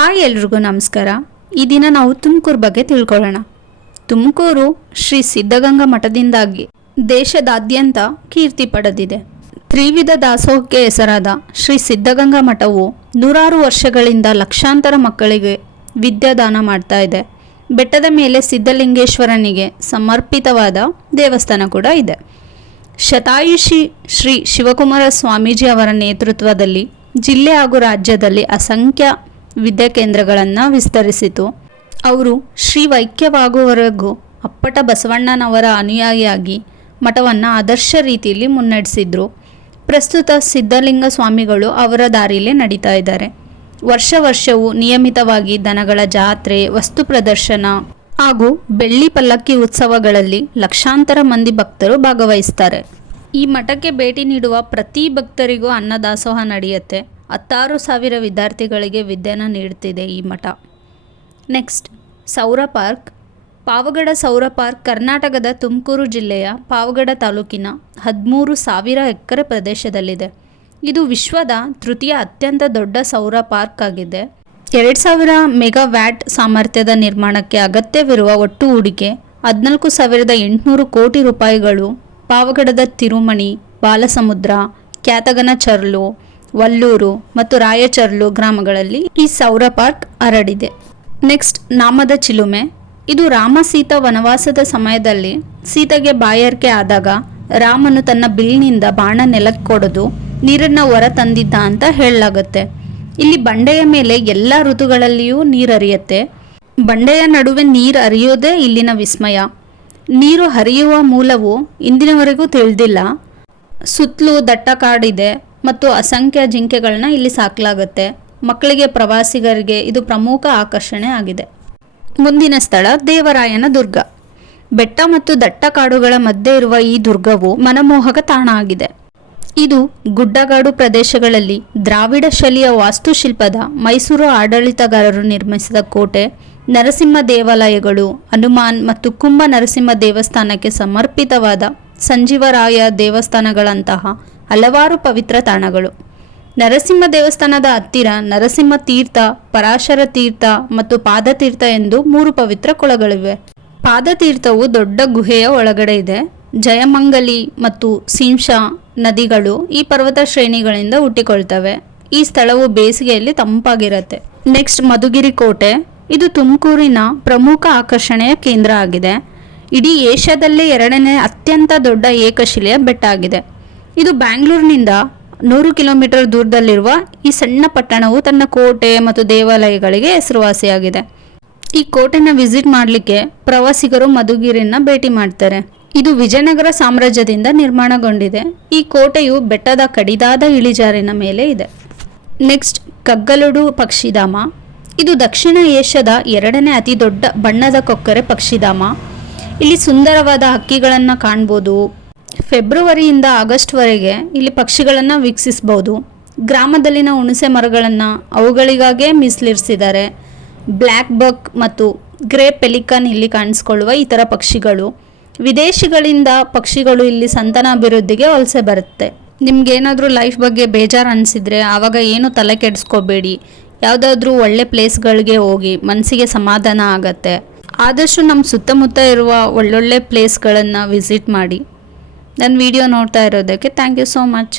Hi ಎಲ್ರಿಗೂ ನಮಸ್ಕಾರ. ಈ ದಿನ ನಾವು ತುಮಕೂರು ಬಗ್ಗೆ ತಿಳ್ಕೊಳ್ಳೋಣ. ತುಮಕೂರು ಶ್ರೀ ಸಿದ್ಧಗಂಗಾ ಮಠದಿಂದಾಗಿ ದೇಶದಾದ್ಯಂತ ಕೀರ್ತಿ ಪಡೆದಿದೆ. ತ್ರಿವಿಧ ದಾಸೋಹಕ್ಕೆ ಹೆಸರಾದ ಶ್ರೀ ಸಿದ್ಧಗಂಗಾ ಮಠವು ನೂರಾರು ವರ್ಷಗಳಿಂದ ಲಕ್ಷಾಂತರ ಮಕ್ಕಳಿಗೆ ವಿದ್ಯಾದಾನ ಮಾಡ್ತಾ ಇದೆ. ಬೆಟ್ಟದ ಮೇಲೆ ಸಿದ್ಧಲಿಂಗೇಶ್ವರನಿಗೆ ಸಮರ್ಪಿತವಾದ ದೇವಸ್ಥಾನ ಕೂಡ ಇದೆ. ಶತಾಯುಷಿ ಶ್ರೀ ಶಿವಕುಮಾರ ಸ್ವಾಮೀಜಿ ಅವರ ನೇತೃತ್ವದಲ್ಲಿ ಜಿಲ್ಲೆ ಹಾಗೂ ರಾಜ್ಯದಲ್ಲಿ ಅಸಂಖ್ಯ ವಿದ್ಯಾಕೇಂದ್ರಗಳನ್ನು ವಿಸ್ತರಿಸಿತು. ಅವರು ಶ್ರೀ ವೈಕ್ಯವಾಗುವವರೆಗೂ ಅಪ್ಪಟ ಬಸವಣ್ಣನವರ ಅನುಯಾಯಿಯಾಗಿ ಮಠವನ್ನು ಆದರ್ಶ ರೀತಿಯಲ್ಲಿ ಮುನ್ನಡೆಸಿದ್ರು. ಪ್ರಸ್ತುತ ಸಿದ್ಧಲಿಂಗ ಸ್ವಾಮಿಗಳು ಅವರ ದಾರಿಯಲ್ಲೇ ನಡೀತಾ ಇದ್ದಾರೆ. ವರ್ಷ ವರ್ಷವೂ ನಿಯಮಿತವಾಗಿ ದನಗಳ ಜಾತ್ರೆ, ವಸ್ತು ಪ್ರದರ್ಶನ ಹಾಗೂ ಬೆಳ್ಳಿ ಪಲ್ಲಕ್ಕಿ ಉತ್ಸವಗಳಲ್ಲಿ ಲಕ್ಷಾಂತರ ಮಂದಿ ಭಕ್ತರು ಭಾಗವಹಿಸ್ತಾರೆ. ಈ ಮಠಕ್ಕೆ ಭೇಟಿ ನೀಡುವ ಪ್ರತಿ ಭಕ್ತರಿಗೂ ಅನ್ನದಾಸೋಹ ನಡೆಯುತ್ತೆ. ಹತ್ತಾರು ಸಾವಿರ ವಿದ್ಯಾರ್ಥಿಗಳಿಗೆ ವಿದ್ಯೆನ ನೀಡುತ್ತಿದೆ ಈ ಮಠ. ನೆಕ್ಸ್ಟ್, ಸೌರ ಪಾರ್ಕ್. ಪಾವಗಡ ಸೌರ ಪಾರ್ಕ್ ಕರ್ನಾಟಕದ ತುಮಕೂರು ಜಿಲ್ಲೆಯ ಪಾವಗಡ ತಾಲೂಕಿನ ಹದಿಮೂರು ಸಾವಿರ ಎಕರೆ ಪ್ರದೇಶದಲ್ಲಿದೆ. ಇದು ವಿಶ್ವದ ತೃತೀಯ ಅತ್ಯಂತ ದೊಡ್ಡ ಸೌರ ಪಾರ್ಕ್ ಆಗಿದೆ. ಎರಡು ಸಾವಿರ ಮೆಗಾ ವ್ಯಾಟ್ ಸಾಮರ್ಥ್ಯದ ನಿರ್ಮಾಣಕ್ಕೆ ಅಗತ್ಯವಿರುವ ಒಟ್ಟು ಹೂಡಿಕೆ ಹದಿನಾಲ್ಕು ಸಾವಿರದ ಎಂಟುನೂರು ಕೋಟಿ ರೂಪಾಯಿಗಳು. ಪಾವಗಡದ ತಿರುಮಣಿ, ಬಾಲಸಮುದ್ರ, ಕ್ಯಾತಗನ ಚರ್ಲು ವಲ್ಲೂರು ಮತ್ತು ರಾಯಚರ್ಲು ಗ್ರಾಮಗಳಲ್ಲಿ ಈ ಸೌರ ಪಾರ್ಕ್ ಹರಡಿದೆ. ನೆಕ್ಸ್ಟ್ ನಾಮದ ಚಿಲುಮೆ. ಇದು ರಾಮ ಸೀತಾ ವನವಾಸದ ಸಮಯದಲ್ಲಿ ಸೀತೆಗೆ ಬಾಯಾರಿಕೆ ಆದಾಗ ರಾಮನು ತನ್ನ ಬಿಲ್ನಿಂದ ಬಾಣ ನೆಲಕ್ಕೆ ಕೊಡೋದು ನೀರನ್ನು ಹೊರ ತಂದಿದ್ದ ಅಂತ ಹೇಳಲಾಗುತ್ತೆ. ಇಲ್ಲಿ ಬಂಡೆಯ ಮೇಲೆ ಎಲ್ಲ ಋತುಗಳಲ್ಲಿಯೂ ನೀರು ಹರಿಯುತ್ತೆ. ಬಂಡೆಯ ನಡುವೆ ನೀರು ಹರಿಯೋದೇ ಇಲ್ಲಿನ ವಿಸ್ಮಯ. ನೀರು ಹರಿಯುವ ಮೂಲವು ಇಂದಿನವರೆಗೂ ತಿಳಿದಿಲ್ಲ. ಸುತ್ತಲೂ ದಟ್ಟ ಕಾಡಿದೆ. ಮತ್ತು ಅಸಂಖ್ಯ ಜಿಂಕೆಗಳನ್ನ ಇಲ್ಲಿ ಸಾಕಲಾಗುತ್ತೆ. ಮಕ್ಕಳಿಗೆ, ಪ್ರವಾಸಿಗರಿಗೆ ಇದು ಪ್ರಮುಖ ಆಕರ್ಷಣೆ ಆಗಿದೆ. ಮುಂದಿನ ಸ್ಥಳ ದೇವರಾಯನ ದುರ್ಗ. ಬೆಟ್ಟ ಮತ್ತು ದಟ್ಟ ಕಾಡುಗಳ ಮಧ್ಯೆ ಇರುವ ಈ ದುರ್ಗವು ಮನಮೋಹಕ ತಾಣ ಆಗಿದೆ. ಇದು ಗುಡ್ಡಗಾಡು ಪ್ರದೇಶಗಳಲ್ಲಿ ದ್ರಾವಿಡ ಶೈಲಿಯ ವಾಸ್ತುಶಿಲ್ಪದ ಮೈಸೂರು ಆಡಳಿತಗಾರರು ನಿರ್ಮಿಸಿದ ಕೋಟೆ, ನರಸಿಂಹ ದೇವಾಲಯಗಳು, ಹನುಮಾನ್ ಮತ್ತು ಕುಂಭ ನರಸಿಂಹ ದೇವಸ್ಥಾನಕ್ಕೆ ಸಮರ್ಪಿತವಾದ ಸಂಜೀವರಾಯ ದೇವಸ್ಥಾನಗಳಂತಹ ಹಲವಾರು ಪವಿತ್ರ ತಾಣಗಳು. ನರಸಿಂಹ ದೇವಸ್ಥಾನದ ಹತ್ತಿರ ನರಸಿಂಹ ತೀರ್ಥ, ಪರಾಶರ ತೀರ್ಥ ಮತ್ತು ಪಾದತೀರ್ಥ ಎಂದು ಮೂರು ಪವಿತ್ರ ಕೊಳಗಳಿವೆ. ಪಾದತೀರ್ಥವು ದೊಡ್ಡ ಗುಹೆಯ ಒಳಗಡೆ ಇದೆ. ಜಯಮಂಗಲಿ ಮತ್ತು ಸಿಂಶ ನದಿಗಳು ಈ ಪರ್ವತ ಶ್ರೇಣಿಗಳಿಂದ ಹುಟ್ಟಿಕೊಳ್ತವೆ. ಈ ಸ್ಥಳವು ಬೇಸಿಗೆಯಲ್ಲಿ ತಂಪಾಗಿರುತ್ತೆ. ನೆಕ್ಸ್ಟ್ ಮಧುಗಿರಿ ಕೋಟೆ. ಇದು ತುಮಕೂರಿನ ಪ್ರಮುಖ ಆಕರ್ಷಣೆಯ ಕೇಂದ್ರ ಆಗಿದೆ. ಇಡೀ ಏಷ್ಯಾದಲ್ಲೇ ಎರಡನೇ ಅತ್ಯಂತ ದೊಡ್ಡ ಏಕಶಿಲೆಯ ಬೆಟ್ಟ ಆಗಿದೆ ಇದು ಬ್ಯಾಂಗ್ಳೂರಿನಿಂದ ನೂರು ಕಿಲೋಮೀಟರ್ ದೂರದಲ್ಲಿರುವ ಈ ಸಣ್ಣ ಪಟ್ಟಣವು ತನ್ನ ಕೋಟೆ ಮತ್ತು ದೇವಾಲಯಗಳಿಗೆ ಹೆಸರುವಾಸಿಯಾಗಿದೆ. ಈ ಕೋಟೆನ ವಿಸಿಟ್ ಮಾಡಲಿಕ್ಕೆ ಪ್ರವಾಸಿಗರು ಮಧುಗಿರಿನ ಭೇಟಿ ಮಾಡ್ತಾರೆ. ಇದು ವಿಜಯನಗರ ಸಾಮ್ರಾಜ್ಯದಿಂದ ನಿರ್ಮಾಣಗೊಂಡಿದೆ. ಈ ಕೋಟೆಯು ಬೆಟ್ಟದ ಕಡಿದಾದ ಇಳಿಜಾರಿನ ಮೇಲೆ ಇದೆ. ನೆಕ್ಸ್ಟ್, ಕಗ್ಗಲುಡು ಪಕ್ಷಿಧಾಮ. ಇದು ದಕ್ಷಿಣ ಏಷ್ಯಾದ ಎರಡನೇ ಅತಿ ದೊಡ್ಡ ಬಣ್ಣದ ಕೊಕ್ಕರೆ ಪಕ್ಷಿಧಾಮ. ಇಲ್ಲಿ ಸುಂದರವಾದ ಹಕ್ಕಿಗಳನ್ನು ಕಾಣ್ಬೋದು. ಫೆಬ್ರವರಿಯಿಂದ ಆಗಸ್ಟ್ವರೆಗೆ ಇಲ್ಲಿ ಪಕ್ಷಿಗಳನ್ನು ವೀಕ್ಷಿಸ್ಬೋದು. ಗ್ರಾಮದಲ್ಲಿನ ಹುಣಸೆ ಮರಗಳನ್ನು ಅವುಗಳಿಗಾಗೇ ಮೀಸಲಿರಿಸಿದ್ದಾರೆ. ಬ್ಲ್ಯಾಕ್ ಬಕ್ ಮತ್ತು ಗ್ರೇ ಪೆಲಿಕನ್ ಇಲ್ಲಿ ಕಾಣಿಸ್ಕೊಳ್ಳುವ ಈ ಥರ ಪಕ್ಷಿಗಳು. ವಿದೇಶಿಗಳಿಂದ ಪಕ್ಷಿಗಳು ಇಲ್ಲಿ ಸಂತಾನ ಅಭಿವೃದ್ಧಿಗೆ ವಲಸೆ ಬರುತ್ತೆ. ನಿಮ್ಗೇನಾದರೂ ಲೈಫ್ ಬಗ್ಗೆ ಬೇಜಾರು ಅನಿಸಿದರೆ ಆವಾಗ ಏನು ತಲೆ ಕೆಡಿಸ್ಕೋಬೇಡಿ. ಯಾವುದಾದ್ರೂ ಒಳ್ಳೆ ಪ್ಲೇಸ್ಗಳಿಗೆ ಹೋಗಿ ಮನಸ್ಸಿಗೆ ಸಮಾಧಾನ ಆಗತ್ತೆ. ಆದಷ್ಟು ನಮ್ಮ ಸುತ್ತಮುತ್ತ ಇರುವ ಒಳ್ಳೊಳ್ಳೆ ಪ್ಲೇಸ್ಗಳನ್ನು ವಿಸಿಟ್ ಮಾಡಿ. ನನ್ನ ವಿಡಿಯೋ ನೋಡ್ತಾ ಇರೋದಕ್ಕೆ ಥ್ಯಾಂಕ್ ಯು ಸೋ ಮಚ್